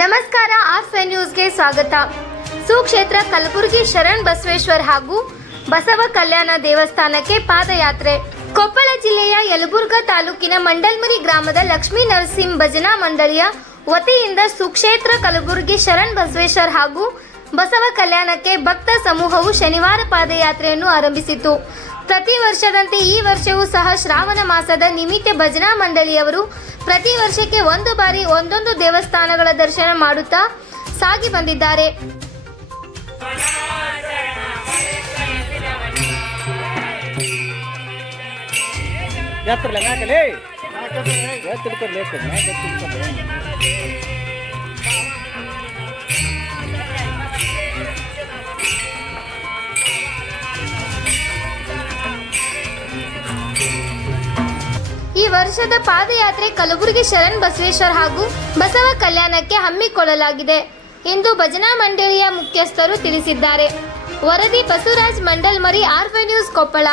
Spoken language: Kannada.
ನಮಸ್ಕಾರ, ಆರ್ಫೆ ನ್ಯೂಸ್ಗೆ ಸ್ವಾಗತ. ಸುಕ್ಷೇತ್ರ ಕಲಬುರಗಿ ಶರಣ್ ಬಸವೇಶ್ವರ ಹಾಗೂ ಬಸವ ಕಲ್ಯಾಣ ದೇವಸ್ಥಾನಕ್ಕೆ ಪಾದಯಾತ್ರೆ. ಕೊಪ್ಪಳ ಜಿಲ್ಲೆಯ ಯಲಬುರ್ಗಾ ತಾಲೂಕಿನ ಮಂಡಲ್ಮರಿ ಗ್ರಾಮದ ಲಕ್ಷ್ಮೀ ನರಸಿಂಹ ಭಜನಾ ಮಂಡಳಿಯ ವತಿಯಿಂದ ಸುಕ್ಷೇತ್ರ ಕಲಬುರಗಿ ಶರಣ್ ಬಸವೇಶ್ವರ ಹಾಗೂ ಬಸವ ಕಲ್ಯಾಣಕ್ಕೆ ಭಕ್ತ ಸಮೂಹವು ಶನಿವಾರ ಪಾದಯಾತ್ರೆಯನ್ನು ಆರಂಭಿಸಿತು. ಪ್ರತಿ ವರ್ಷದಂತೆ ಈ ವರ್ಷವೂ ಸಹ ಶ್ರಾವಣ ಮಾಸದ ನಿಮಿತ್ತ ಭಜನಾ ಮಂಡಳಿಯವರು ಪ್ರತಿ ವರ್ಷಕ್ಕೆ ಒಂದು ಬಾರಿ ಒಂದೊಂದು ದೇವಸ್ಥಾನಗಳ ದರ್ಶನ ಮಾಡುತ್ತಾ ಸಾಗಿ ಬಂದಿದ್ದಾರೆ. ಈ ವರ್ಷದ ಪಾದಯಾತ್ರೆ ಕಲಬುರಗಿ ಶರಣ್ ಬಸವೇಶ್ವರ ಹಾಗೂ ಬಸವ ಕಲ್ಯಾಣಕ್ಕೆ ಹಮ್ಮಿಕೊಳ್ಳಲಾಗಿದೆ ಎಂದು ಭಜನಾ ಮಂಡಳಿಯ ಮುಖ್ಯಸ್ಥರು ತಿಳಿಸಿದ್ದಾರೆ. ವರದಿ ಬಸವರಾಜ್ ಮಂಡಲ್ಮರಿ, ಆರ್ಫೆ ನ್ಯೂಸ್, ಕೊಪ್ಪಳ.